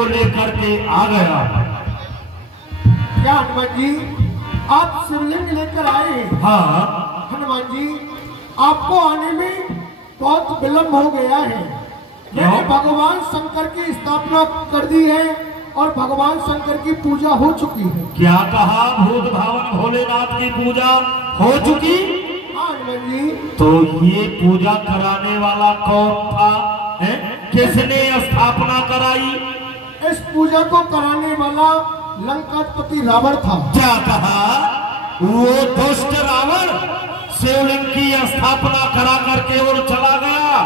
वो लेकर के आ गया। क्या हनुमान जी आप शिवलिंग लेकर आए हैं? हाँ हनुमान जी आपको आने में बहुत विलंब हो गया है। मैंने भगवान शंकर की स्थापना कर दी है और भगवान शंकर की पूजा हो चुकी है। क्या कहा? भूत भावन भोलेनाथ की पूजा हो चुकी? हाँ हनुमान जी। तो ये पूजा कराने वाला कौन था? किसने स्थापना कराई? इस पूजा को कराने वाला लंकापति रावण था। क्या कहा? वो दुष्ट रावण शिवलिंग की स्थापना करा करके और चला गया।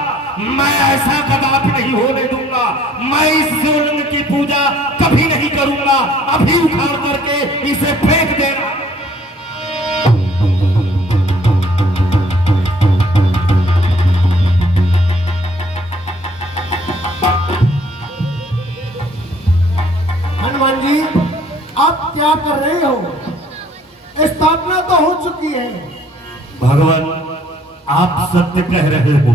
मैं ऐसा कदापि नहीं होने दूंगा। मैं इस शिवलिंग की पूजा कभी नहीं करूंगा। अभी उखाड़ करके इसे फेंक देना। हनुमान जी आप क्या कर रहे हो? स्थापना तो हो चुकी है। भगवान आप सत्य कह रहे हो।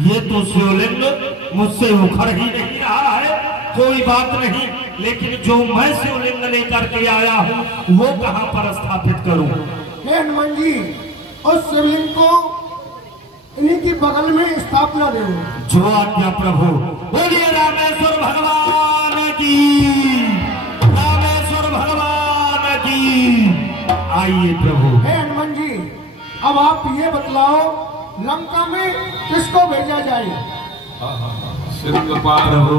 ये तो शिवलिंग मुझसे उखड़ ही नहीं रहा है। कोई बात नहीं, लेकिन जो मैं शिवलिंग लेकर के आया हूँ वो कहाँ पर स्थापित करूँ? हे हनुमान जी उस शिवलिंग को इन्हीं की बगल में स्थापना दे। जो आज्ञा प्रभु। बोलिए रामेश्वर भगवान की, रामेश्वर भगवान की। आइए प्रभु। हे हनुमान जी अब आप ये बतलाओ लंका में किसको भेजा जाए? प्रभु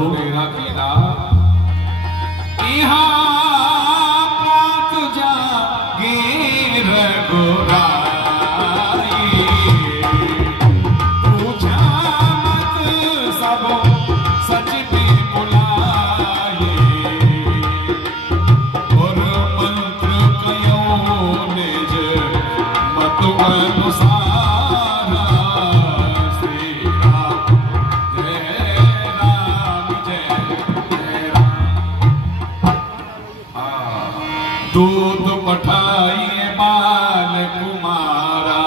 दूध पठाइए बाल कुमारा।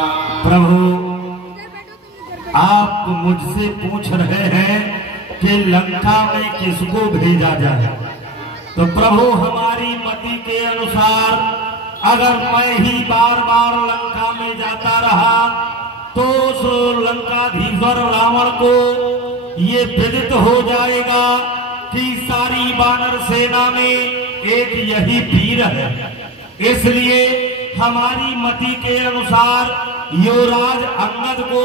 प्रभु आप मुझसे पूछ रहे हैं कि लंका में किसको भेजा जाए। तो प्रभु हमारी मति के अनुसार अगर मैं ही बार बार लंका में जाता रहा तो उस लंकाधीश्वर रावण को ये विदित हो जाएगा कि सारी वानर सेना में एक यही वीर है। इसलिए हमारी मति के अनुसार युवराज अंगद को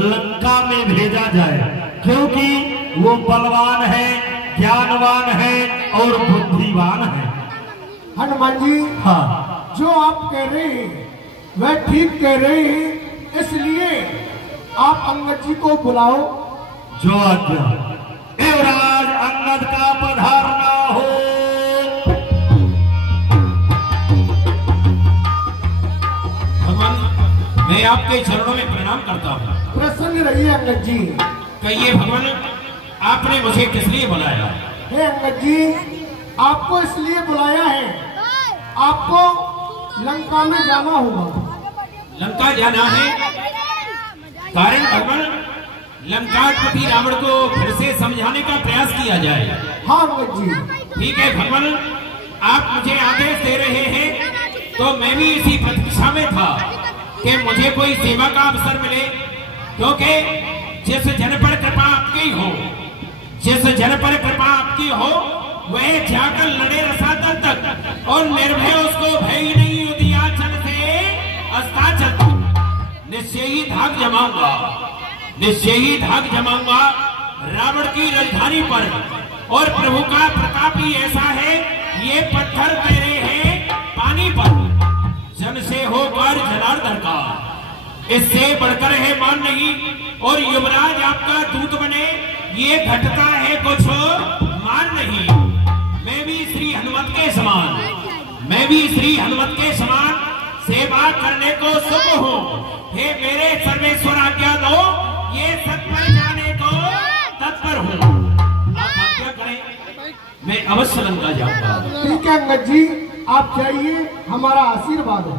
लंका में भेजा जाए, क्योंकि वो बलवान है, ज्ञानवान है और बुद्धिमान है। हनुमान जी हाँ जो आप कह रहे हैं वह ठीक कह रहे हैं, इसलिए आप अंगद जी को बुलाओ। जो आज्ञा। युवराज अंगद का पधारना हो। मैं आपके चरणों में प्रणाम करता हूँ। प्रसन्न रहिए अंगद जी। कहिए भगवान आपने मुझे किस लिए बुलाया? हे अंगद जी आपको इसलिए बुलाया है, आपको लंका में जाना होगा। लंका जाना है? कारण भगवान लंकापति रावण को फिर से समझाने का प्रयास किया जाए। हाँ अंगद जी। ठीक है भगवान आप मुझे आदेश दे रहे हैं तो मैं भी इसी प्रतीक्षा में था कि मुझे कोई सेवा का अवसर मिले, क्योंकि जिस जन पर कृपा आपकी हो, जिस जन पर कृपा आपकी हो वह जाकर लड़े रसातल तक और निर्भय उसको भय नहीं उदियाचल से अस्ताचल तक निश्चय ही धाक जमाऊंगा, निश्चय ही धाक जमाऊंगा रावण की राजधानी पर। और प्रभु का प्रताप ही ऐसा है, ये पत्थर तेरे हैं पानी पर, जन से होकर जनार्दन का, इससे बढ़कर है मान नहीं। और युवराज आपका दूत बने ये घटता है कुछ मान नहीं। मैं भी श्री हनुमत के समान, मैं भी श्री हनुमत के समान सेवा करने को सुख हूँ। हे मेरे सर्वेश्वर आज्ञा दो, ये सत्य जाने को तत्पर हूँ। आप आज्ञा करें मैं अवश्य लंका जाऊंगा। ठीक है अंगद जी आप जाइए, हमारा आशीर्वाद है।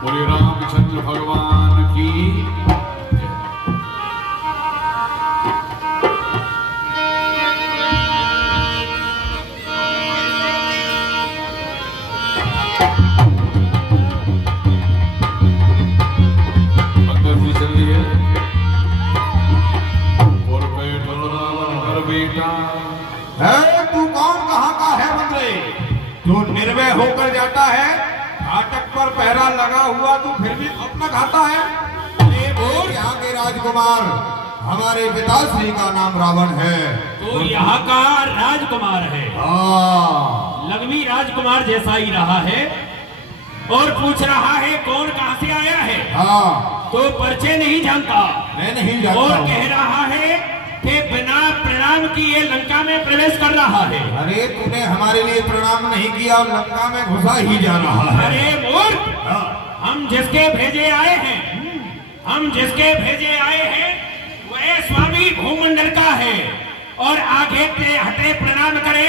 बोले रामचंद्र भगवान की। बेटा। है तू कौन, कहाँ का है मंत्री? तू निर्भय होकर जाता है, फाटक पर पहरा लगा हुआ, तू फिर भी अपना खाता है। और यहाँ के राजकुमार, हमारे पिताश्री का नाम रावण है। तो यहाँ का राजकुमार है? हाँ, लक्ष्मी राजकुमार जैसा ही रहा है। और पूछ रहा है कौन कहाँ से आया है? हाँ, तो परिचय नहीं जानता। मैं नहीं जानता। और कह रहा है कि बिना प्रणाम किए लंका में प्रवेश कर रहा है। अरे तूने हमारे लिए प्रणाम नहीं किया और लंका में घुसा ही जा रहा है। अरे मूर्ख, हम जिसके भेजे आए हैं, वह स्वामी भूमंडल का है। और आगे पे हटे प्रणाम करे,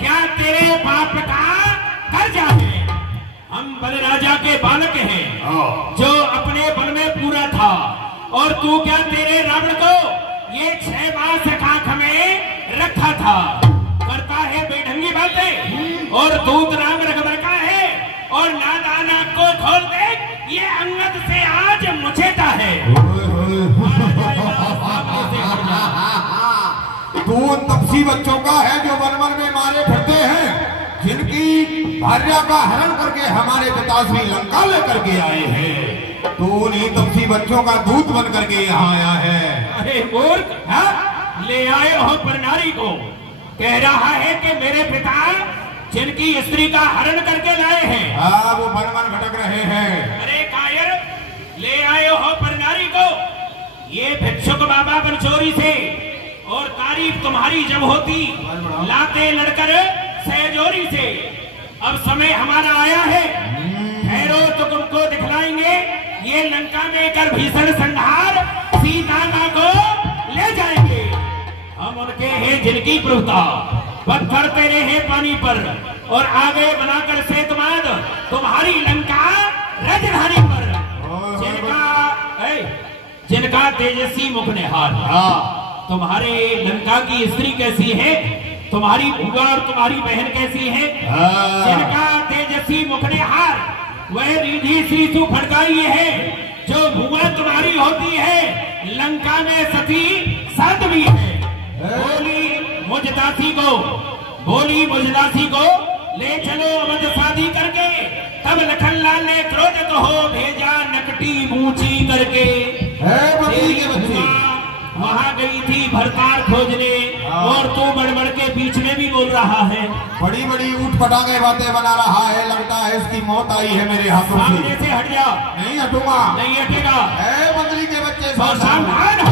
क्या तेरे बाप का कर्जा है? हम बल राजा के बालक हैं, जो अपने बल में पूरा था। और तू क्या तेरे रावण को ये 6 मास खाक में रखा था? करता है बेढंगी बातें और दूत राम रघुबर का है। और नादाना को खोल दे, ये अंगद से आज मुझेता है। तू उन तपसी बच्चों का है जो वन वन में मारे फिरते हैं, जिनकी भार्या का हरण करके हमारे पिताश्री लंका लेकर के आए हैं। तू उन्हीं तपसी बच्चों का दूत बन करके यहाँ आया है। अरे मूर्ख, ले आए हो प्रनारी को। कह रहा है कि मेरे पिता जिनकी स्त्री का हरण करके लाए हैं। हाँ, वो वन वन भटक रहे हैं। अरे कायर, ले आए हो प्रनारी को। ये भिक्षुक बाबा बनचोरी से, और तारीफ तुम्हारी जब होती लाते लड़कर सहजोरी से। अब समय हमारा आया है, ठहरो तो तुमको दिखलाएंगे। ये लंका में कर भीषण संहार सीता मां को ले जाएंगे। हम उनके हैं जिनकी प्रभुता, पत्थर तेरे हैं पानी पर, और आगे बनाकर सेतुमाद तुम्हारी लंका राजधानी पर। जिनका तेजस्वी मुख निहार। तुम्हारे लंका की स्त्री कैसी है? तुम्हारी भूआ और तुम्हारी बहन कैसी है? जिनका तेजस्वी मुख निहार, वह रिधि श्रीसु फड़काई है। जो भूआ तुम्हारी होती है, लंका में सती साध्वी है। बोली मुझदासी को ले चलो अवध शादी करके। तब लखन लाल ने क्रोधित हो भेजा नकटी ऊंची करके। वहाँ गई थी भरतार खोजने, और तू बड़बड़ के बीच में भी बोल रहा है। बड़ी बड़ी ऊट पटांगे बातें बना रहा है, लगता है इसकी मौत आई है मेरे हाथों से। सामने से हट जा। नहीं हटूंगा। नहीं हटेगा। मंत्री के बच्चे, सावधान हो जा।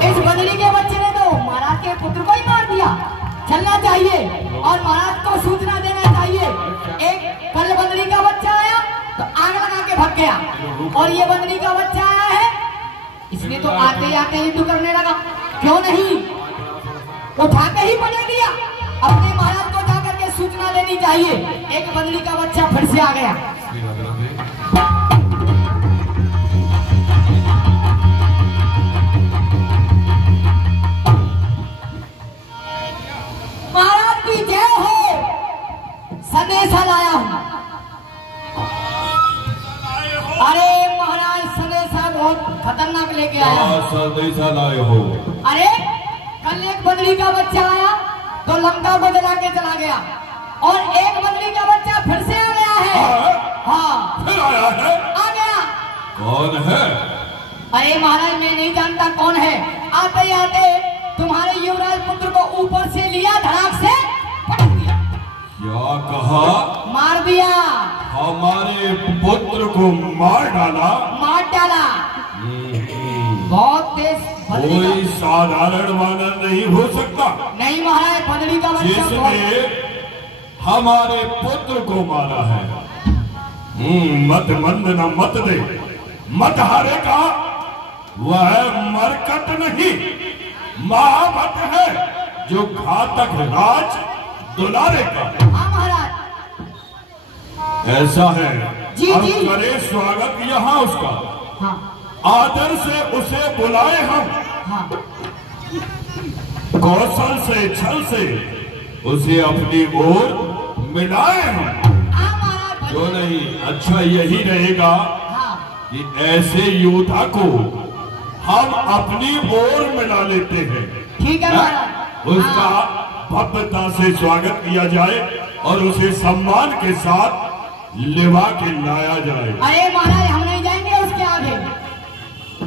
इस बदली के बच्चे ने तो महाराज के पुत्र को ही मार दिया। चलना चाहिए और महाराज को सूचना देना चाहिए। एक कल बदली का बच्चा आया तो आग लगा के भाग गया, और ये बदली का बच्चा आया है, इसने तो आते आते युद्ध करने लगा। क्यों नहीं उठा के ही पकड़ लिया। अपने महाराज को जाकर के सूचना देनी चाहिए। एक बदली का बच्चा फिर से आ गया। महाराज की जय हो। संदेशा लाया हूँ। अरे महाराज, संदेशा बहुत खतरनाक लेके आया हूँ। संदेशा लाए हो? अरे कल एक बदली का बच्चा आया तो लंका को जला के चला गया, और एक बदली का बच्चा फिर से आ गया है। हाँ, फिर आया है? आ गया। कौन है? अरे महाराज, मैं नहीं जानता कौन है। आते ही आते तुम्हारे युवराज पुत्र को ऊपर से लिया, धड़ाक से पटक दिया। क्या कहा? मार दिया। हमारे पुत्र को मार डाला? मार डाला। बहुत तेज बदली कोई साधारण वानर नहीं हो सकता। नहीं महाराज, बदली का बच्चा जिसने हमारे पुत्र को मारा है। मत मंद न मत दे, मत हारेगा वह मरकट नहीं, महाभट है जो घातक राज दुलारेगा। हाँ महाराज। ऐसा है, जी, अब जी। करे स्वागत यहाँ उसका, हाँ आदर से उसे बुलाए हम, हाँ कौशल से छल से उसे अपनी ओर मिलाए हम। हाँ महाराज। जो नहीं, अच्छा यही रहेगा हाँ कि ऐसे योद्धा को हम अपनी ओर मिला लेते हैं। ठीक है महाराज। उसका हाँ। भव्यता से स्वागत किया जाए और उसे सम्मान के साथ लिवा के लाया जाए। अरे महाराज हम नहीं जाएंगे उसके आगे।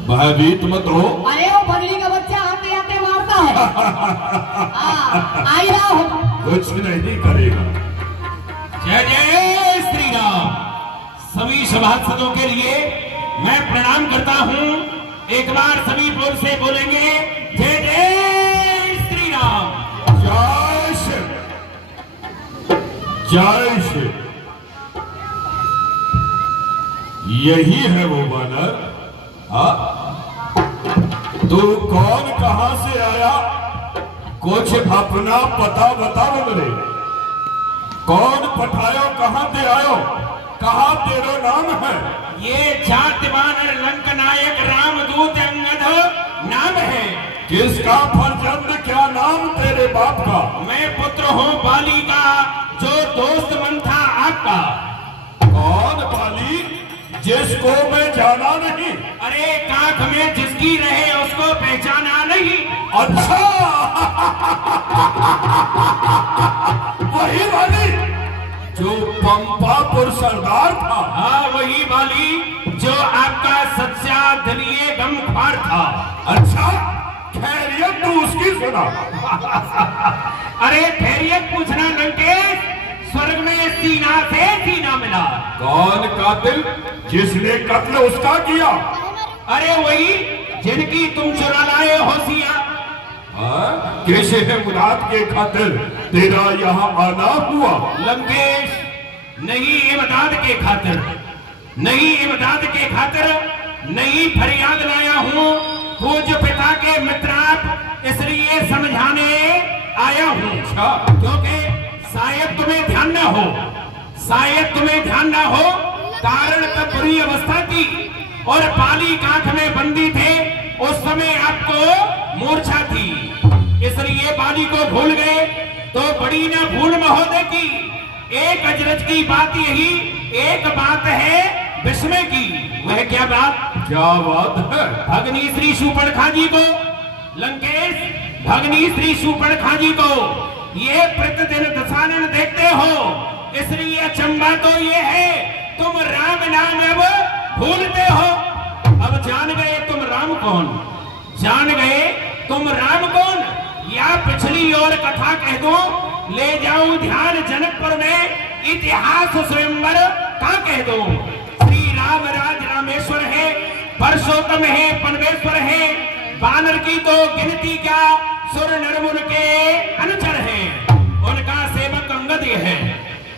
भयभीत मत हो। अरे वो बंदरी का बच्चा आते आते मारता है। आई रहा हूँ। कुछ नहीं करेगा। जय जय श्री राम। सभी सभासदों के लिए मैं प्रणाम करता हूँ। एक बार सभी बोल से बोलेंगे जय जय श्री राम। जय श्री, जय श्री। यही है वो बानर। तू कौन, कहां से आया, कुछ अपना पता बता मेरे। कौन पठायो, कहां ते आयो, कहां तेरा नाम है? ये जातिवान लंक नायक रामदूत अंगद नाम है। किसका फर्जंद, क्या नाम तेरे बाप का? मैं पुत्र हूँ बाली का, जो दोस्त मन था आपका। कौन बाली, जिसको मैं जाना नहीं? अरे काख में जिसकी रहे उसको पहचाना नहीं। अच्छा वही वाली जो पंपापुर सरदार था। हाँ वही बाली जो आपका सच्चा दलीय गमख्वार था। अच्छा, खैरियत तू उसकी सुना। अरे खैरियत पूछना लंकेश, स्वर्ग में सीना से सीना मिला। कौन कातिल, जिसने कत्ल उसका किया? अरे वही जिनकी तुम चुरा लाए हो सिया। कैसे है मुराद के खातिर तेरा यहाँ आना हुआ? लंकेश नहीं इमदाद के खातिर, नहीं इमदाद के खातिर, नहीं फरियाद लाया हूँ। पूज्य पिता के मित्र आप, इसलिए समझाने आया हूँ। क्योंकि शायद तुम्हें ध्यान न हो, शायद तुम्हें ध्यान न हो, कारण तब बुरी अवस्था की और बाली कांख में बंदी थे। उस समय आपको मूर्छा थी, इसलिए बाली को भूल गए। तो बड़ी ना भूल महोदय की, एक अजरज की बात यही, एक बात है विस्मय की। वह क्या बात? क्या बात है? भगनी श्री शूर्पणखा जी को, लंकेश भगनी श्री शूर्पणखा जी को ये प्रतिदिन दशानन देखते हो, इसलिए अचंबा तो ये है तुम राम नाम अब भूलते हो। अब जान गए तुम राम कौन, जान गए तुम राम कौन। या पिछली और कथा कह दो, ले जाऊं ध्यान जनकपुर में, इतिहास स्वयंवर का कह दो। श्री राम राज रामेश्वर है, परसोत्तम है, पनवेश्वर है। बानर की तो गिनती क्या, सुर नरमुन के अनुचर है। उनका सेवक अंगद ये है,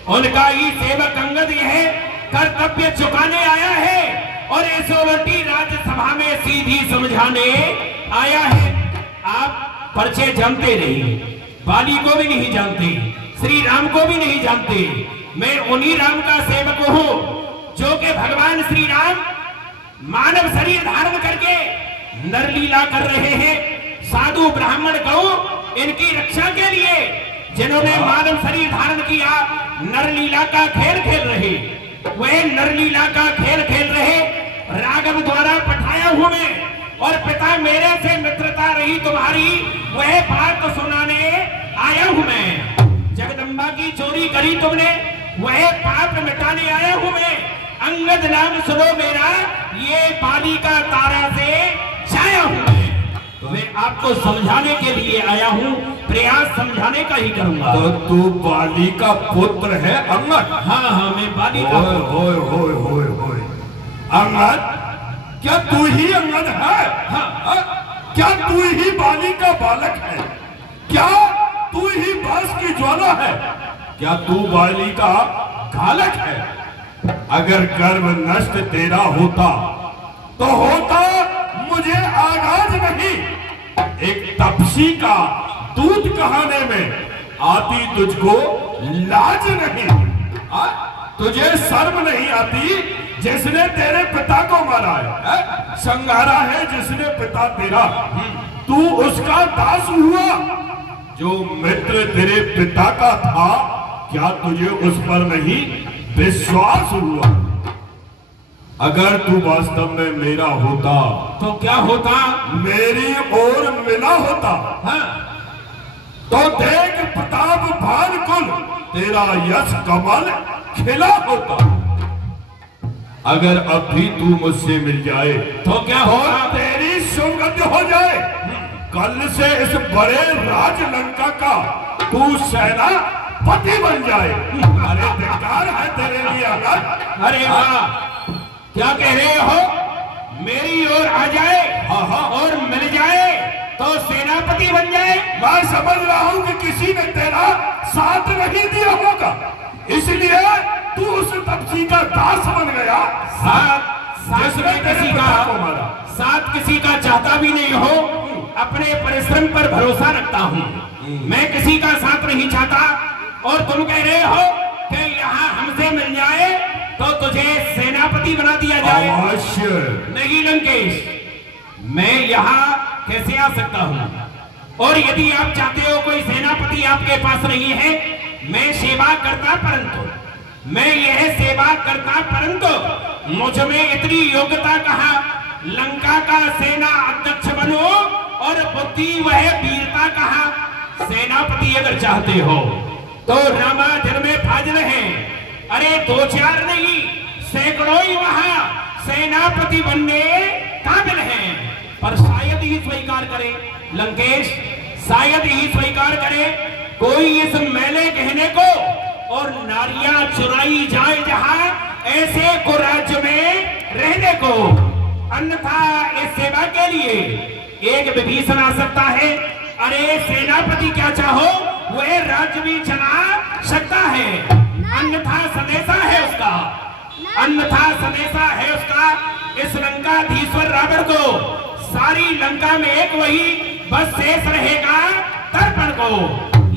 उनका ही सेवक अंगद ये है, कर्तव्य चुकाने आया है और यशोवती राज्यसभा में सीधी समझाने आया है। आप परिचय जानते नहीं, बाली को भी नहीं जानते, श्री राम को भी नहीं जानते। मैं उन्हीं राम का सेवक हूँ जो कि भगवान श्री राम मानव शरीर धारण करके नरलीला कर रहे हैं। साधु ब्राह्मण गौ इनकी रक्षा के लिए जिन्होंने मानव शरीर धारण किया, नरलीला का खेल खेल रहे, वह नरलीला का खेल खेल रहे। राघव द्वारा पठाया हूं मैं, और पिता मेरे से मित्रता रही तुम्हारी, वह बात सुनाने आया हूं मैं। जगदम्बा की चोरी करी तुमने, वह पाप मिटाने आया हूं मैं। अंगद नाम सुनो मेरा, ये बाली का तारा से छाया हूं मैं। तो मैं आपको समझाने के लिए आया हूं, प्रयास समझाने का ही करूंगा। तो तू बाली का पुत्र है अंगद? हाँ हाँ, मैं बाली का होय होय होय होय। अंगद, क्या तू ही अंगद है? हाँ, क्या तू ही बाली का बालक है? क्या तू ही बांस की ज्वाला है? क्या तू बाली का घालक है? अगर गर्व नष्ट तेरा होता तो होता मुझे आगाज नहीं, एक तपसी का दूध कहाने में आती तुझको लाज नहीं। तुझे शर्म नहीं आती जिसने तेरे पिता को मारा है? संगारा है जिसने पिता तेरा, तू उसका दास हुआ। जो मित्र तेरे पिता का था, क्या तुझे उस पर नहीं विश्वास हुआ? अगर तू वास्तव में मेरा होता तो क्या होता? मेरी ओर मिला होता। हाँ? तो देख प्रताप भानुकुल तेरा यश कमल खिला होता। अगर अब भी तू मुझसे मिल जाए तो क्या होगा? तेरी सुगंध हो जाए। कल से इस बड़े राज लंका का तू सेना पति बन जाए। अरे बेकार है तेरे लिए अगर। अरे वाह, क्या कह रहे हो? मेरी ओर आ जाए और मिल जाए तो सेनापति बन जाए। मैं समझ रहा हूं कि किसी ने तेरा साथ नहीं दिया होगा, इसलिए तू उस तपसी का दास बन गया। साथ में किसी का मारा, साथ किसी का चाहता भी नहीं हो, अपने परिश्रम पर भरोसा रखता हूँ। मैं किसी का साथ नहीं चाहता और तुम कह रहे हो कि यहाँ हमसे मिल जाए तो तुझे सेनापति बना दिया जाए। अवश्य नहीं लंकेश, मैं यहाँ कैसे आ सकता हूँ? और यदि आप चाहते हो कोई सेनापति आपके पास नहीं है, मैं सेवा करता परंतु मैं यह सेवा करता परंतु मुझ में इतनी योग्यता कहा लंका का सेना अध्यक्ष बनो और बुद्धि वह वीरता कहा सेनापति अगर चाहते हो तो रामाधर में फाजिल है। अरे 2-4 नहीं, सैकड़ों ही वहां सेनापति बनने काबिल हैं। पर शायद ही स्वीकार करे लंकेश, शायद ही स्वीकार करे कोई इस मेले कहने को और नारियां चुराई जाए जहां ऐसे को राज्य में रहने को। अन्यथा इस सेवा के लिए एक विभीषण आ सकता है। अरे सेनापति क्या चाहो वह राज्य भी चला सकता है, अन्यथा संदेशा है उसका, अन्यथा संदेशा है उसका इस लंकाधीश्वर रावण को। सारी लंका में एक वही बस शेष रहेगा तर्पण को।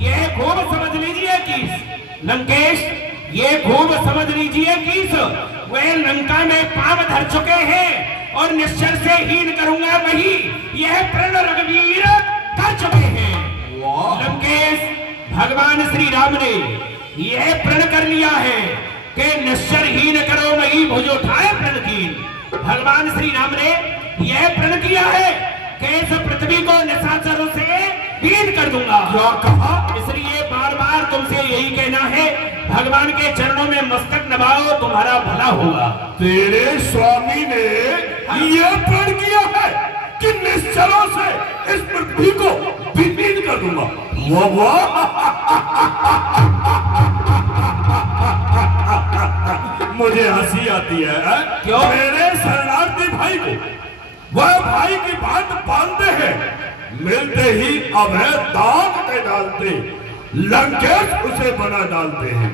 यह खूब समझ लीजिए किस लंकेश, ये खूब समझ लीजिए किस वे लंका में पांव धर चुके हैं और निश्चर से हीन करूंगा वही यह प्रण रघुवीर कर चुके हैं। लंकेश, भगवान श्री राम ने यह प्रण कर लिया है कि निश्चर हीन करो वही भुज उठाए प्रण कीन। भगवान श्री राम ने यह प्रण किया है कि इस पृथ्वी को निशाचरों से हीन कर दूंगा। क्या कहा? इसलिए बार बार तुमसे यही कहना है, भगवान के चरणों में मस्तक नवाओ, तुम्हारा भला होगा। तेरे स्वामी ने यह प्रण किया है कि निश्चरों से इस पृथ्वी को विलीन कर दूंगा। मुझे हंसी आती है। क्यों? मेरे शरणार्थी भाई को वह भाई की बात मानते हैं, मिलते ही अभय दाग के डालते, लंकेश उसे बना डालते हैं।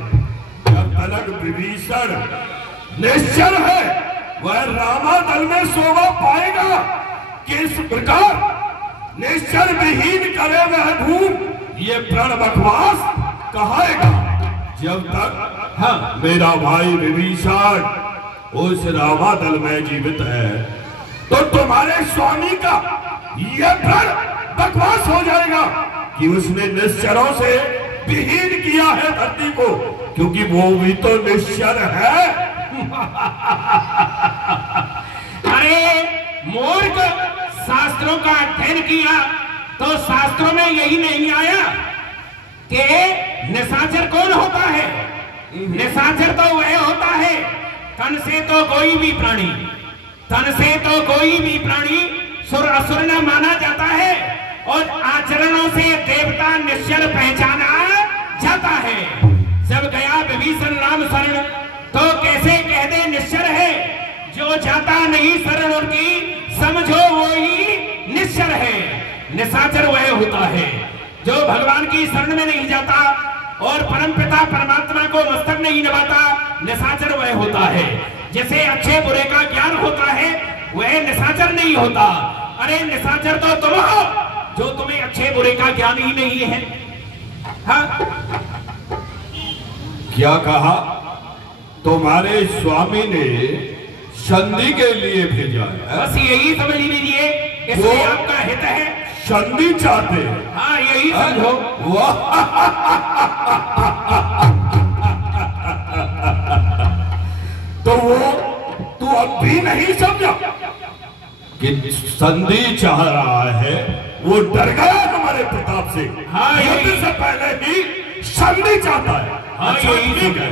जब तलक विभीषण निश्चर है वह रामादल में शोभा पाएगा। किस प्रकार निश्चर विहीन करे वह धूम, ये प्रण बकवास कहाएगा। जब तक मेरा भाई विभीषण उस रामादल में जीवित है तो तुम्हारे स्वामी का यह प्रण बकवास हो जाएगा कि उसने निश्चरों से विहीन किया है धरती को, क्योंकि वो भी तो निश्चर है। अरे मूर्ख, शास्त्रों का अध्ययन किया तो शास्त्रों में यही नहीं आया कि निशाचर कौन होता है? निशाचर तो वह होता है तन से तो कोई भी प्राणी, तन से तो कोई भी प्राणी सुर असुर न माना जाता है और आचरणों से देवता निश्चर पहचाना जाता है। जब गया विभीषण राम शरण तो कैसे कह दे निश्चर है, जो जाता नहीं शरण उनकी समझो वो ही निश्चर है। निशाचर वह होता है जो भगवान की शरण में नहीं जाता और परमपिता परमात्मा को मस्तक नहीं नवाता। निशाचर वह होता है जिसे अच्छे बुरे का ज्ञान होता है, वह निशाचर नहीं होता। अरे निशाचर तो तुम हो जो तुम्हें अच्छे बुरे का ज्ञान ही नहीं है। हाँ? क्या कहा? तुम्हारे स्वामी ने संधि के लिए भेजा है? बस यही समझ लीजिए, इसलिए आपका हित है। संधि चाहते हैं? हाँ, यही समझो। तो वो तू अब भी नहीं समझा कि संधि चाह रहा है? वो डर गया हमारे प्रताप से। हाँ, युद्ध से पहले ही संधि चाहता है। हाँ, अच्छा, यही ठीक है।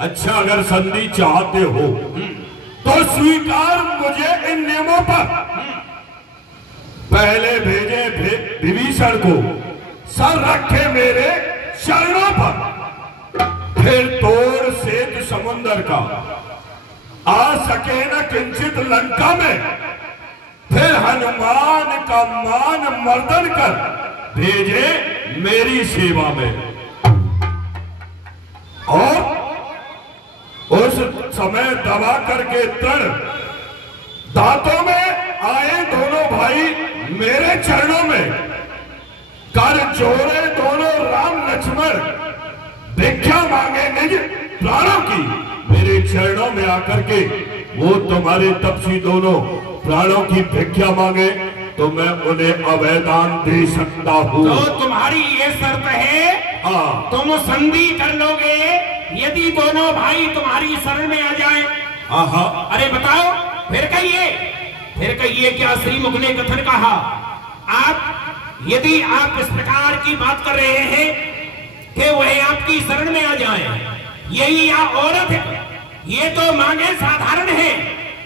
अच्छा, अगर संधि चाहते हो तो स्वीकार मुझे इन नियमों पर। पहले भेजे विभीषण को, सर रखे मेरे शरणों पर, फिर तोड़ सेतु समुंदर का, आ सके न किंचित लंका में, फिर हनुमान का मान मर्दन कर भेजे मेरी सेवा में। और उस समय दबा करके तड़ दांतों में आए दोनों भाई मेरे चरणों में, कर जोड़े दोनों राम लक्ष्मण, भिक्षा मांगे निज प्राणों की। मेरे चरणों में आकर के वो तुम्हारे तपसी दोनों प्राणों की भिक्षा मांगे तो मैं उन्हें अवैधान दे सकता हूँ। तो तुम्हारी ये शर्त है? हाँ। तुम संधि कर लोगे यदि दोनों भाई तुम्हारी शरण में आ जाएं? हाँ। अरे बताओ, फिर कहिए क्या श्रीमुख ने कथन कहा। यदि आप इस प्रकार की बात कर रहे हैं कि वह आपकी शरण में आ जाएं, यही या औरत है, ये तो मांगे साधारण है,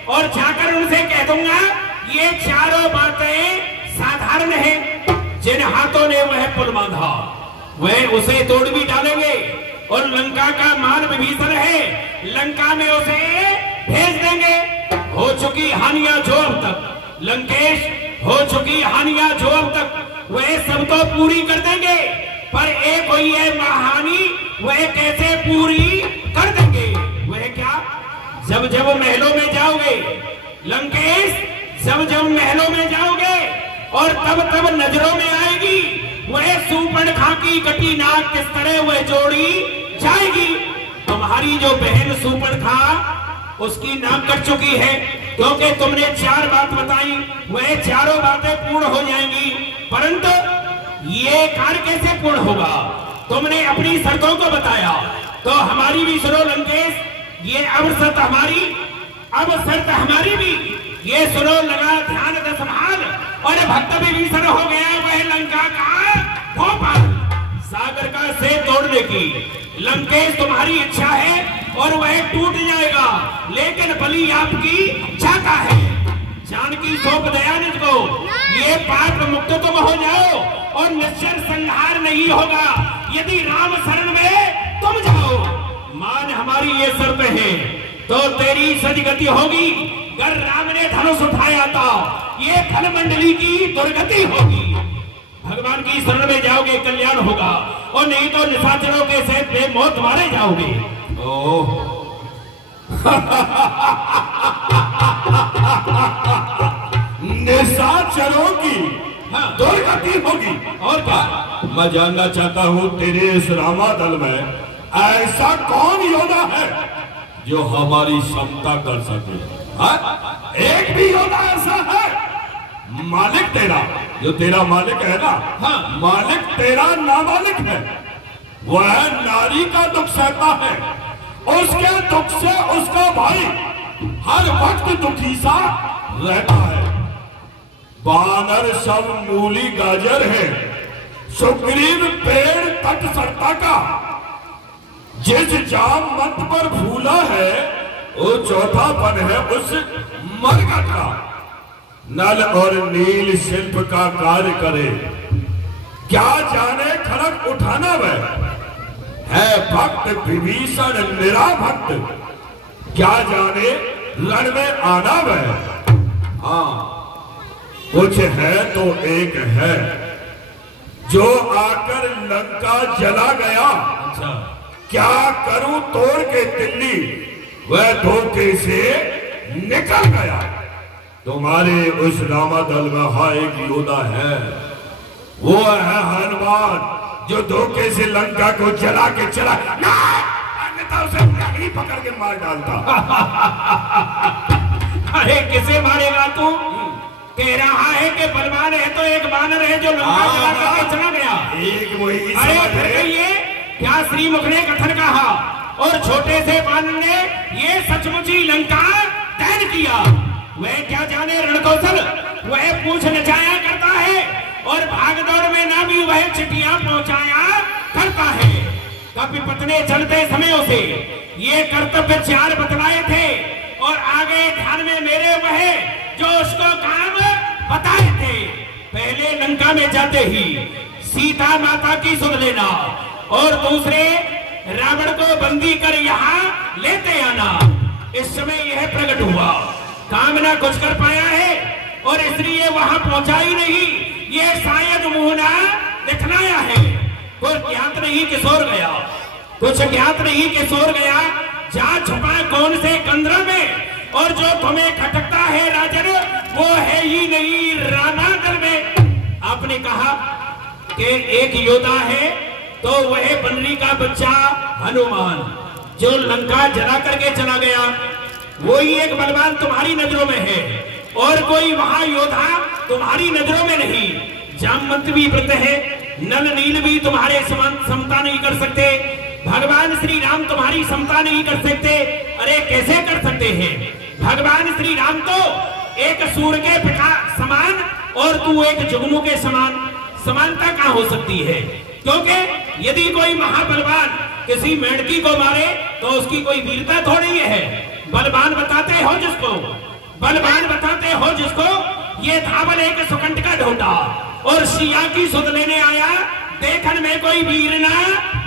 और जाकर उनसे कह दूंगा ये चारों बातें साधारण हैं। जिन हाथों ने वह पुल बांधा वह उसे तोड़ भी डालेंगे, और लंका का मान विभीषण है, लंका में उसे भेज देंगे। हो चुकी हानियां जो अब तक लंकेश, हो चुकी हानियां जो अब तक, वह सब तो पूरी कर देंगे, पर एक हुई है महाहानि, वह कैसे पूरी कर देंगे? वह क्या? जब जब महलों में जाओगे लंकेश, जब जब महलों में जाओगे और तब तब नजरों में आएगी वह सूर्पणखा की कटी नाक किस तरह वह जोड़ी जाएगी। तुम्हारी जो बहन सूर्पणखा, उसकी नाक कट चुकी है, क्योंकि तुमने 4 बात बताई, वह चारों बातें पूर्ण हो जाएंगी। परंतु ये कार्य कैसे पूर्ण होगा? तुमने अपनी शर्तों को बताया, तो हमारी भी सुनो लंकेश, ये अब शर्त हमारी भी, ये सुनो, लगा ध्यान दे संभाल। और भक्त विभीषण हो गया वह लंका का भोपाल, सागर का सेतु तोड़ने की। लंकेश तुम्हारी इच्छा है और वह टूट जाएगा, लेकिन बलि आपकी चाहता है। जानकी सौंप दयानिधि को, ये पाप मुक्त तुम हो जाओ और निश्चय संहार नहीं होगा यदि राम शरण में तुम जाओ। मान हमारी ये शर्त है तो तेरी सदगति होगी। अगर राम ने धनुष उठाया तो ये खल मंडली की दुर्गति होगी। भगवान की शरण में जाओगे कल्याण होगा, और नहीं तो निशाचरों के साथ बेमौत मारे जाओगे। निशाचरों की दुर्गति होगी। और क्या? मैं जानना चाहता हूँ तेरे इस रामादल में ऐसा कौन योद्धा है जो हमारी क्षमता कर सके? एक भी योद्धा ऐसा है? मालिक तेरा, जो तेरा मालिक है ना, हाँ, मालिक तेरा नामालिक है। वह नारी का दुख सहता है, उसके दुख से उसका भाई हर वक्त दुखी सा रहता है। बानर सब मूली गाजर है, सुग्रीव पेड़ तट सड़ता का, जिस जाम मत पर फूला है वो चौथापन है उस मरघट का। नल और नील शिल्प का कार्य करे, क्या जाने खड़ग उठाना वह है भक्त विभीषण निरा भक्त, क्या जाने रण में आना वह। हाँ, कुछ है तो एक है जो आकर लंका जला गया। अच्छा, क्या करूं तोड़ के तिल्ली, वह धोखे से निकल गया। तुम्हारे उस रामा दल में हाँ एक योद्धा है, वो है हनुमान, जो धोखे से लंका को जला के चला, अन्यथा उसे लकड़ी पकड़ के मार डालता। अरे किसे मारेगा तू? कह रहा है कि बलवान है तो एक बानर है जो लंका जला करके चला गया। एक वही अरे फिर कहिए क्या श्रीमुख ने कथन कहा और छोटे से बानर ने ये सचमुच ही लंका दहन किया। वह क्या जाने रणकौशल, वह पूछ नचाया करता है और भागदौड़ में ना भी वह चिट्ठियां पहुंचाया करता है। कपिपत ने चलते समय उसे ये कर्तव्य 4 बतलाए थे और आगे ध्यान में मेरे वह जो उसको काम बताए थे। पहले लंका में जाते ही सीता माता की सुध लेना और दूसरे रावण को बंदी कर यहाँ लेते आना। इस समय यह प्रकट हुआ, काम ना कुछ कर पाया है और इसलिए वहां पहुंचा ही नहीं। ये शायद मुहना दिखलाया है, कुछ ज्ञात नहीं किशोर गया, कुछ ज्ञात नहीं किशोर गया। जा छुपा कौन से कंदरा में और जो तुम्हें खटकता है राजन वो है ही नहीं रामादल में। आपने कहा कि एक योद्धा है तो वह बंदरी का बच्चा हनुमान जो लंका जला करके चला गया, वो ही एक बलवान तुम्हारी नजरों में है और कोई वहां योद्धा तुम्हारी नजरों में नहीं। जामवंत भी व्रत है, नल नील भी तुम्हारे समान समता नहीं कर सकते, भगवान श्री राम तुम्हारी समता नहीं कर सकते। अरे कैसे कर सकते हैं? भगवान श्री राम तो एक सूर्य के पिता समान और तू एक जुगनू के समान, समानता कहां हो सकती है? क्योंकि यदि कोई महाबलवान किसी मेंढकी को मारे तो उसकी कोई वीरता थोड़ी है। बलवान बताते हो जिसको, बलवान बताते हो जिसको, ये धावल एक सुकंठ का ढोटा और सिया की सुध लेने आया, देखन में कोई वीर ना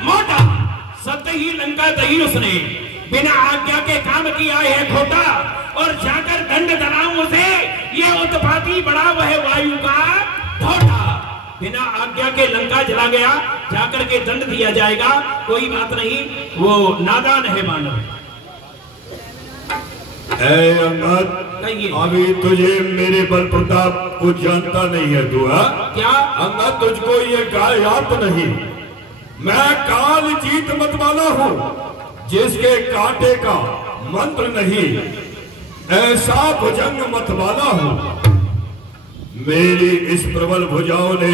मोटा। सत्य ही लंका दही उसने, बिना आज्ञा के काम किया है खोटा और जाकर दंड दलाऊं उसे, ये उत्पाती बड़ा वह वायु का ढोटा। बिना आज्ञा के लंका जला गया, जाकर के दंड दिया जाएगा, कोई बात नहीं, वो नादान है मानव। अंगद, अभी तुझे मेरे बल प्रताप को जानता नहीं है तू? क्या अंगद, तुझको ये याद नहीं, मैं काल जीत मत वाला हूँ, जिसके कांटे का मंत्र नहीं, ऐसा भुजंग मत वाला हूँ। मेरी इस प्रबल भुजाओं ने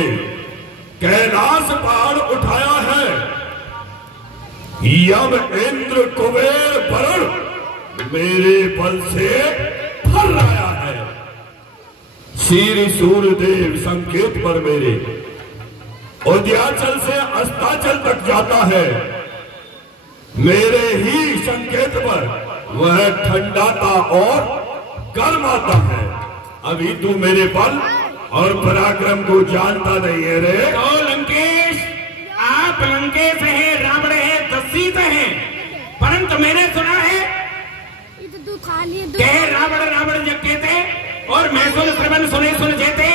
कैलाश पहाड़ उठाया है, यम इंद्र कुबेर वरुण मेरे बल से फर रहा है। श्री सूर्यदेव संकेत पर मेरे उद्याचल से अस्ताचल तक जाता है, मेरे ही संकेत पर वह ठंडाता और गर्माता है। अभी तू मेरे बल और पराक्रम को जानता नहीं है रे। तो लंकेश, आप लंकेश है, रावण है, दस्सीत है, परंतु मैंने सुना है कि रावण रावण जगते थे और मैं सुन श्रवण सुने सुन जेते,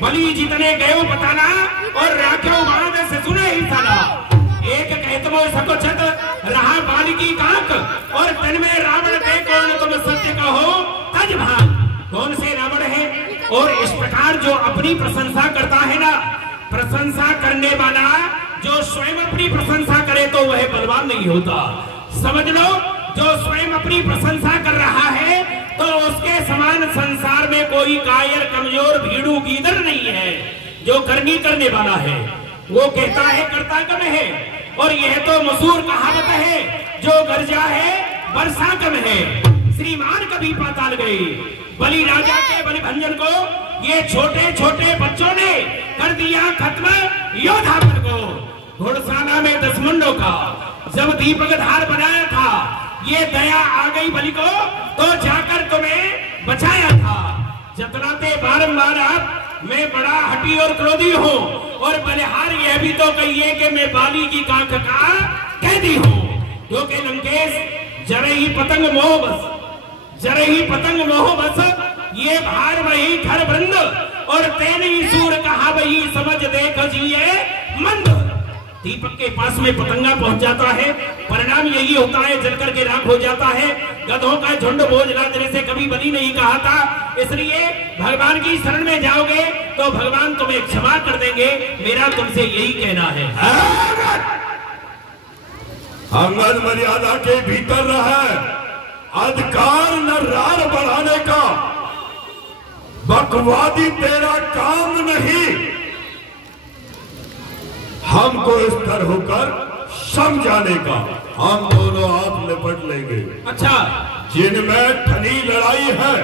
बलि जितने गयो बताना और राख्यो बाण से सुने ही साला। एक कहत वो सकुचत रहा बाल की काक और तन में रावण दे कौन तुम सत्य कहो तज भान। कौन से रावण है? और इस प्रकार जो अपनी प्रशंसा करता है ना, प्रशंसा करने वाला जो स्वयं अपनी प्रशंसा करे तो वह बलवान नहीं होता। समझ लो, जो स्वयं अपनी प्रशंसा कर रहा है तो उसके समान संसार में कोई कायर कमजोर भीड़ू गीदड़ नहीं है। जो करनी करने वाला है वो कहता है करता कम है, और यह तो मशहूर कहावत है, जो गर्जा है वर्षा कम है। श्रीमान कभी पाताल गए, बलि राजा के बलि भंजन को ये छोटे छोटे बच्चों ने कर दिया खत्म योद्धापन को। घोड़शाला में 10 मुंडों का जब दीपक धार बनाया था, ये दया आ गई बलि को तो जाकर तुम्हें बचाया था। जतलाते बारंबार आप, मैं बड़ा हठी और क्रोधी हूँ, और बलिहार यह भी तो कहिए कि मैं बाली की कांख का कैदी हूँ। क्योंकि लंकेश जरे ही पतंग मोह बस, जरे ही पतंग मोह बस, ये भार वही घर बंद और तेनी सूर कहा वही समझ देख जिए मंद। दीपक के पास में पतंगा पहुंच जाता है, परिणाम यही होता है जलकर के राख हो जाता है। गधों का झुंड बोझ लादने से कभी बनी नहीं कहा था, इसलिए भगवान की शरण में जाओगे तो भगवान तुम्हें क्षमा कर देंगे। मेरा तुमसे यही कहना है। अंगद मर्यादा के भीतर रहे, अधिकार न रार बढ़ाने का, बकवादी तेरा काम नहीं। हमको स्थिर होकर समझाने का, हम दोनों आप निपट लेंगे। अच्छा, जिनमें ठनी लड़ाई है,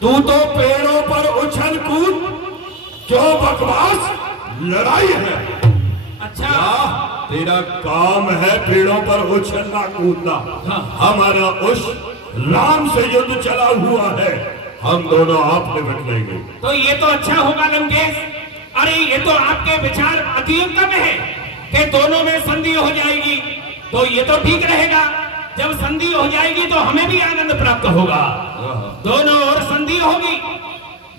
तू तो पेड़ों पर उछल कूद, क्यों बकवास लड़ाई है। अच्छा, तेरा काम है पेड़ों पर उछलना कूदना। हमारा उस राम से युद्ध चला हुआ है, हम दोनों आप निपट लेंगे। तो ये तो अच्छा होगा लंकेश। अरे ये तो आपके विचार अति उत्तम है कि दोनों में संधि हो जाएगी, तो ये तो ठीक रहेगा। जब संधि हो जाएगी तो हमें भी आनंद प्राप्त होगा। दोनों ओर संधि होगी,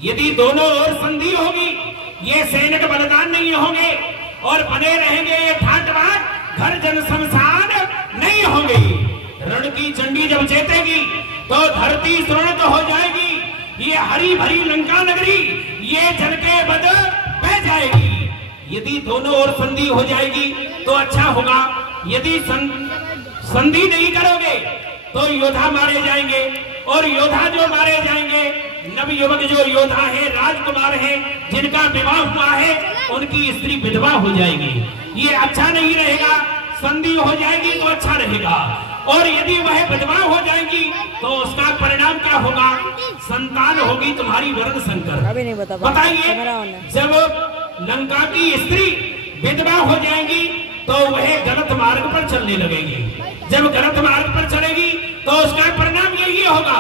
यदि दोनों ओर संधि होगी, ये सैनिक बलिदान नहीं होंगे और बने रहेंगे ये ठाट बाट, घर जन शमशान नहीं होंगे। रण की चंडी जब चेतेगी तो धरती सुरत हो जाएगी। ये हरी भरी लंका नगरी ये जल के बद बह जाएगी। यदि दोनों ओर संधि हो जाएगी तो अच्छा होगा। यदि संधि नहीं करोगे तो योद्धा मारे जाएंगे, और योद्धा जो मारे जाएंगे, नवयुवक जो योद्धा है, राजकुमार है, जिनका विवाह हुआ है, उनकी स्त्री विधवा हो जाएगी। ये अच्छा नहीं रहेगा। संधि हो जाएगी तो अच्छा रहेगा, और यदि वह विधवा हो जाएगी तो उसका परिणाम क्या होगा? संतान होगी तुम्हारी वर्ण शंकर। बताइए, जब लंका की स्त्री विधवा हो जाएगी तो वह गलत मार्ग पर चलने लगेगी। जब गलत मार्ग पर चलेगी तो उसका परिणाम यही होगा,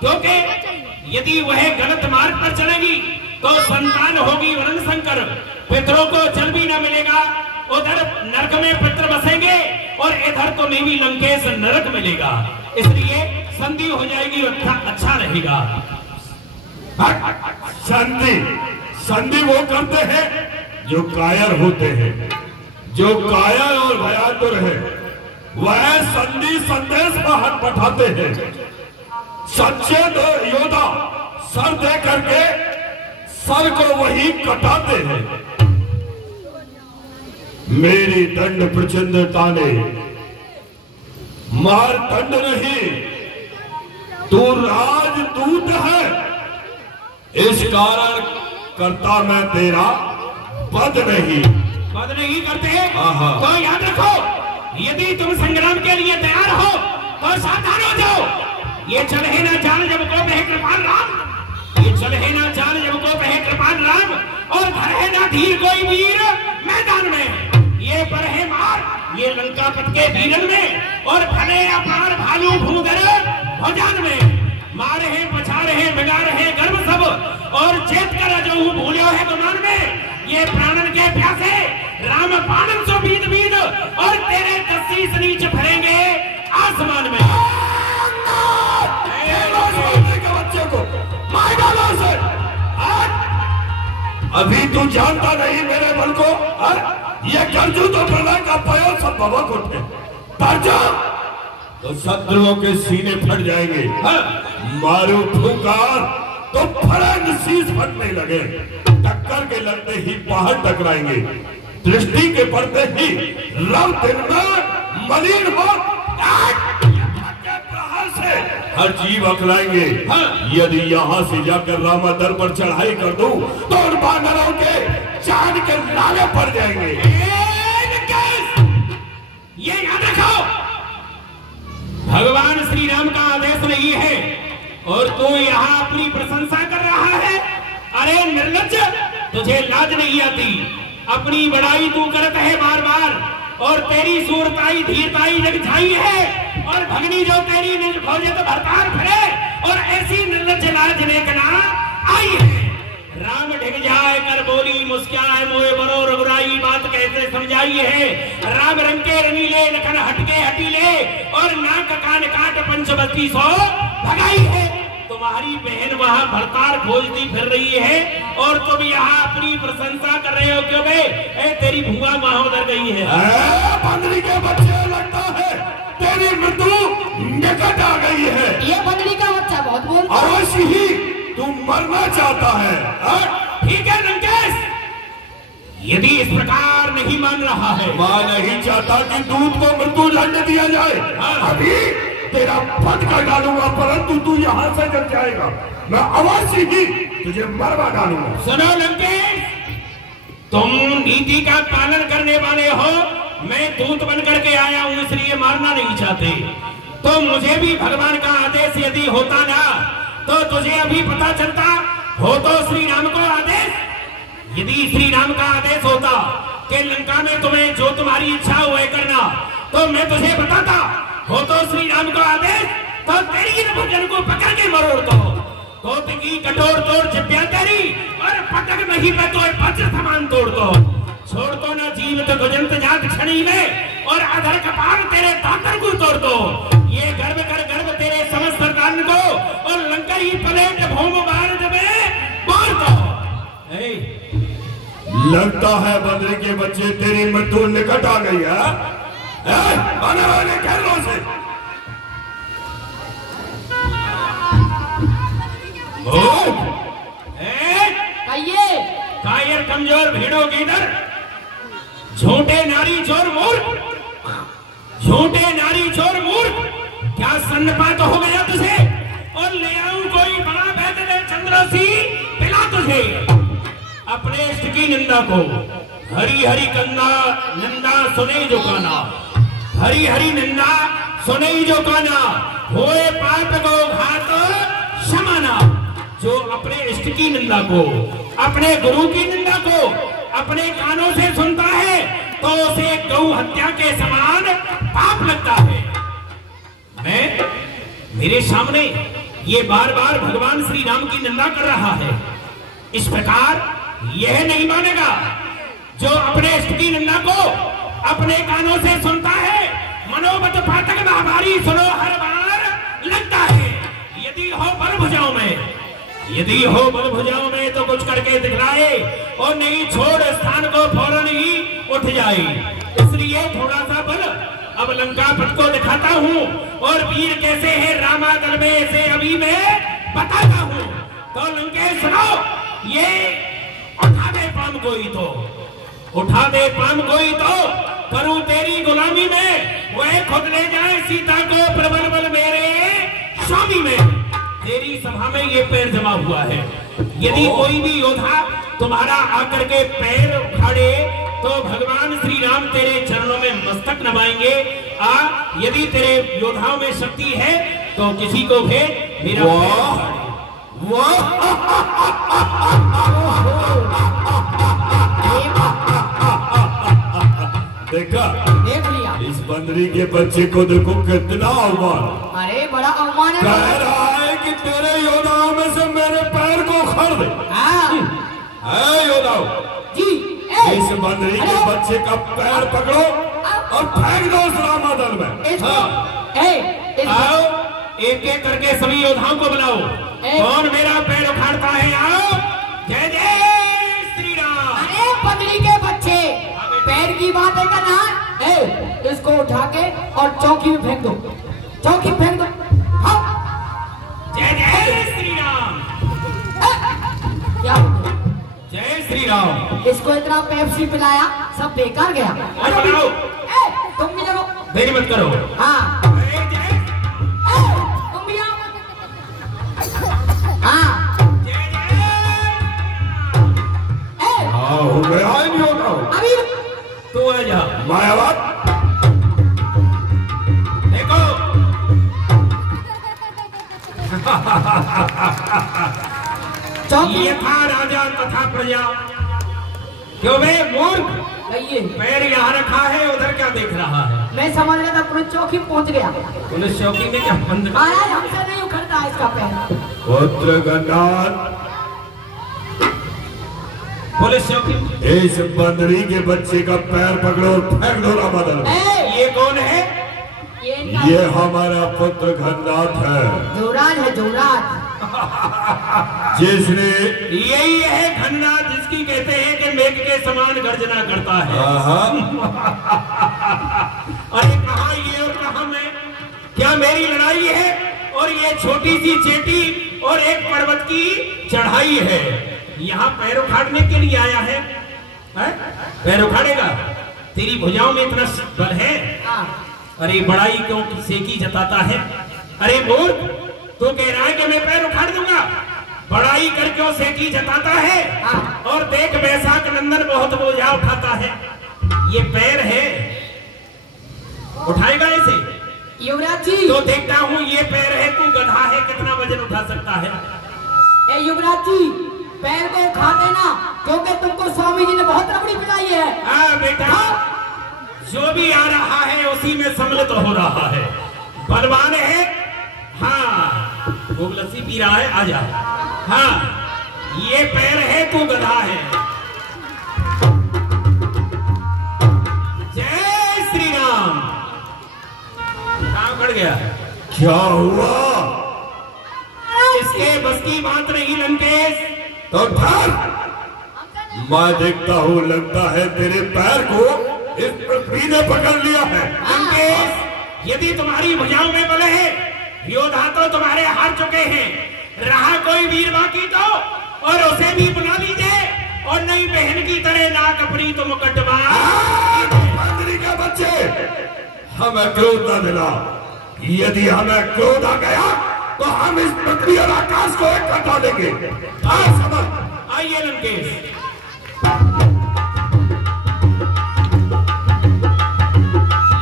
क्योंकि यदि वह गलत मार्ग पर चलेगी तो संतान होगी वर्ण शंकर, पितरों को जल भी न मिलेगा, उधर नरक में पितर बसेंगे और इधर तो नहीं भी लंकेश नरक मिलेगा। इसलिए संधि हो जाएगी, अच्छा रहेगा। संधि वो करते हैं जो कायर होते हैं, जो कायर और भयातुर है, वह संधि संदेश का हाथ पठाते हैं। सच्चे योद्धा सर दे करके सर को वही कटाते हैं। मेरी दंड प्रचंडता ने मार दंड नहीं, तू राजदूत है, इस कारण करता मैं तेरा पद नहीं करते। तो याद रखो, यदि तुम संग्राम के लिए तैयार हो तो सावधान हो जाओ। ये चले ना जान जब को बहे कृपाल राम, ये चले ना जान जब को बहे कृपाल राम, और धरे ना धीर कोई वीर मैदान में। ये बरहे मार ये लंका पट के बीरन में, और भले अपार भालू भूगर भोजान में। मारे हैं पछाड़े हैं बिगाड़ है गर्व सब, और चेत कर जो भूलो है गुमान में। ये प्राणन के प्यासे राम पानन सो बीद बीद, और तेरे दस्ती से नीचे फरेंगे आसमान में। बच्चे को मार डालो से। अभी तू जानता नहीं मेरे बल को। ये गर्जू तो प्रलय का पयो सब भवक उठे, तर्जा तो शत्रुओं के सीने फट जाएंगे। मारू फुकार तो फड़ंग शीश फटने लगे, टक्कर के लगते ही पहाड़ टकराएंगे, दृष्टि के पड़ते ही रव दिन में मलिन हो प्रहार से हर जीव अकलाएंगे। यदि यहाँ से जाकर रामादर पर चढ़ाई कर दूं तो उन बानरों के चांद के लाले पड़ जाएंगे। ये याद रखो, भगवान श्री राम का आदेश नहीं है और तू यहाँ अपनी प्रशंसा कर रहा है। अरे निर्लज्ज, तुझे लाज नहीं आती? अपनी बड़ाई तू करता है बार बार, और तेरी सूरताई धीरताई जग छाई है, और भगनी जो तेरी निज खोजे तो भरतार फिरे, और ऐसी निर्लज्ज लाज लेकर आई है। राम ढिग जाए कर बोली मुस्काए मोए बरो रघुराई, बात कैसे समझाई है। राम रंग के रंगीले लखन हटके हटीले, और नाक कान काट पंचवती सो भगाई है। तो तुम्हारी बहन वहाँ भड़तार खोजती फिर रही है और तुम यहाँ अपनी प्रशंसा कर रहे हो क्यों बे? तेरी भुआ वहाँ उधर गई है। बंदरी के बच्चे, लगता है तेरी मृत्यु निकट आ गई है। ये बंदरी का बच्चा बहुत बोलता है। अवश्य ही तू मरना चाहता है। ठीक है लंकेश, यदि इस प्रकार नहीं मान रहा है, मैं नहीं चाहता कि दूध को मृत्यु दंड दिया जाए। अभी तेरा वध कर डालूंगा, परंतु तू यहाँ से जब जाएगा मैं अवश्य ही तुझे मरवा डालूंगा। सुनो लंकेश, तुम नीति का पालन करने वाले हो। मैं दूत बनकर के आया हूँ इसलिए मारना नहीं चाहते। तो मुझे भी भगवान का आदेश यदि होता ना तो तुझे अभी पता चलता हो। तो श्री राम को आदेश, यदि श्री राम का आदेश होता कि लंका में तुम्हें जो तुम्हारी इच्छा हो करना, तो मैं तुझे बताता। हो तो श्री राम का आदेश, तो तेरी भजन को पकड़ के मरोड़ दो। कोट की कटोर तोड़ चिप्या तेरी, और पटक नहीं पे तो वज्र समान तोड़ दो। छोड़ तो ना जीवित गुजंत जात क्षणी में, और अधर कपाल तेरे दातर को तोड़ दो। ये गर्व कर गर्व तेरे समस्त सरदार को, और लंका ही पलेट भूम भारत में मार दो। लगता है बंदरी के बच्चे तेरी मृत्यु निकट आ गई है। आने वाले कहलों से कायर कमजोर भेड़ों की दर, झूठे नारी चोर मूर्ख, झूठे नारी चोर मूर्ख, क्या सन्नपात हो गया तुझे? और ले आऊं कोई बड़ा बेदले चंद्रसी पिला तुझे। अपने इष्ट की निंदा को हरी हरी कंदा निंदा सुने जो काना, हरी हरी निंदा सुने जो काना, होए पाप को घात क्षमाना। जो अपने इष्ट की निंदा को, अपने गुरु की निंदा को अपने कानों से सुनता है तो उसे गौ हत्या के समान पाप लगता है। मेरे सामने ये बार बार भगवान श्री राम की निंदा कर रहा है। इस प्रकार यह नहीं मानेगा जो अपने इष्ट की निंदा को अपने कानों से सुनता है। मनोमत पाठक महाभारी सुनो हर बार लगता है। यदि हो बल भुजाओं में, यदि हो बल भुजाओं में तो कुछ करके दिखलाए, और नहीं छोड़ स्थान को फौरन ही उठ जाए। इसलिए थोड़ा सा बल अब लंका पट को दिखाता हूँ, और वीर कैसे है रामादल में से अभी मैं बताता हूँ। तो लंकेश सुनो, ये उठा दे पाम कोई तो, उठा दे पाम कोई तो, करूं तेरी गुलामी में, वह खुद ले जाए सीता को प्रबल बल मेरे स्वामी में। तेरी सभा में ये पैर जमा हुआ है। यदि कोई भी योद्धा तुम्हारा आकर के पैर उखाड़े तो भगवान श्री राम तेरे चरणों में मस्तक नवाएंगे। यदि तेरे योद्धाओं में शक्ति है तो किसी को भेज मेरा देखा, देख लिया इस बंदरी के बच्चे को देखो कितना अवमान। अरे बड़ा अवमान है। कह रहा है कि तेरे योद्धाओं में से मेरे पैर को उखाड़ दे। योद्धाओ जी, इस बंदरी के बच्चे का पैर पकड़ो और फेंक दो उस रामादल में। आओ, एक एक करके सभी योद्धाओं को बुलाओ। कौन मेरा पैर उखाड़ता है? आओ, जय जय श्री राम। अरे बंदरी के बच्चे, पैर की बात है करना, इसको उठा के और चौकी में फेंक दो, चौकी फेंक दो। जय जय श्री राम। क्या जय श्री राम। इसको इतना पेप्सी पिलाया, सब बेकार गया। तुम भी लगो, देरी मत करो। हाँ तुम भी आओ। हाँ हो गया नहीं होगा। अभी तू आ जा। मायावत देखो ये था राजा तथा प्रजा। क्यों बे मूर्ख, पैर यहाँ रखा है, उधर क्या देख रहा है? मैं समझ रहा था पुलिस चौकी पहुंच गया। पुलिस चौकी में क्या बंद? महाराज हमसे नहीं उखड़ता इसका पैर। पुत्र गन्नाथ, पुलिस चौकी। इस बंदरी के बच्चे का पैर पकड़ो और फेंक दो रामादल में। ये कौन है? ये हमारा पुत्र गन्नाथ है। जोराज है, जोराज। जिसने यही है घन्ना जिसकी कहते हैं कि मेघ के समान गर्जना करता है। अरे कहा ये और कहा मैं, क्या मेरी लड़ाई है और ये छोटी सी चेटी और एक पर्वत की चढ़ाई है। यहाँ पैर उखाड़ने के लिए आया है, पैर उखाड़ेगा? तेरी भुजाओं में इतना बल है? अरे बड़ाई क्यों सेकी जताता है? अरे मूर्ख, तू कह रहा है कि मैं पैर उखाड़ दूंगा, बड़ाई कर क्यों सेकी जताता है? और देख वैशाख नंदन बहुत बोझा उठाता है, ये पैर है, उठाएगा इसे? युवराज जी तो देखता हूँ ये पैर है, तू गधा है, कितना वजन उठा सकता है? ए युवराज जी, पैर को उठा देना, क्योंकि तुमको स्वामी जी ने बहुत रबड़ी पिलाई है। हाँ बेटा, जो भी आ रहा है उसी में सम्मिलित हो रहा है, बलवान है। हाँ वो लस्सी पी रहा है, आजा। हाँ ये पैर है, तू गधा है। जय श्री राम। काम कर गया? क्या हुआ? इसके बस की बात नहीं लंकेश। तो धर, मैं देखता हूँ, लगता है तेरे पैर को इस पृथ्वी ने पकड़ लिया है। लंकेश, यदि तुम्हारी भुजाओं में बल है, योद्धा तो तुम्हारे हार चुके हैं, रहा कोई वीर बाकी तो और उसे भी बुला लीजिए, और नहीं बहन की तरह नाक अपनी तुम कटवा। मंत्री के बच्चे, हमें क्रोध न दिला। यदि हमें क्रोध आ गया तो हम इस पृथ्वी और आकाश को इकट्ठा देंगे। समझ? आइए लंकेश।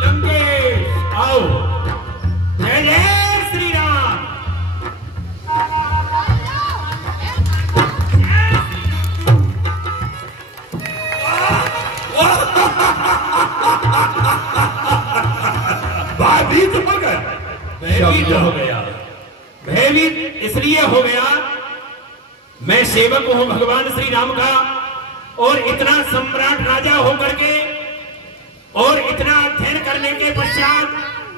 लंकेश आओ। जय जय श्री राम। भयभीत हो गया। भयभीत हो गया। भयभीत इसलिए हो गया, मैं सेवक हूं भगवान श्री राम का, और इतना सम्राट राजा होकर के और इतना अध्ययन करने के पश्चात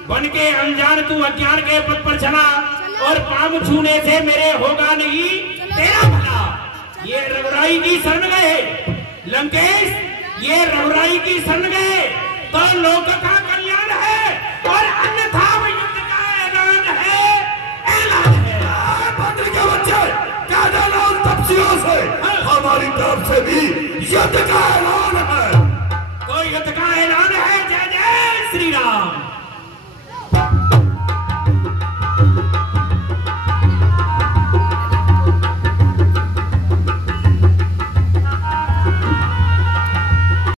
बन के अनजान तू अज्ञान के पद पर चला, और पाम छूने से मेरे होगा नहीं तेरा भला। ये रघुराई की शरण गए लंकेश, ये रघुराई की शरण गए तो लोक का कल्याण है, और अन्यथा युद्ध का ऐलान है, ऐलान है। मंत्री के बच्चे, क्या देना उन तपस्वियों से? हमारी तरफ से भी युद्ध का ऐलान है। तो युद्ध का ऐलान है।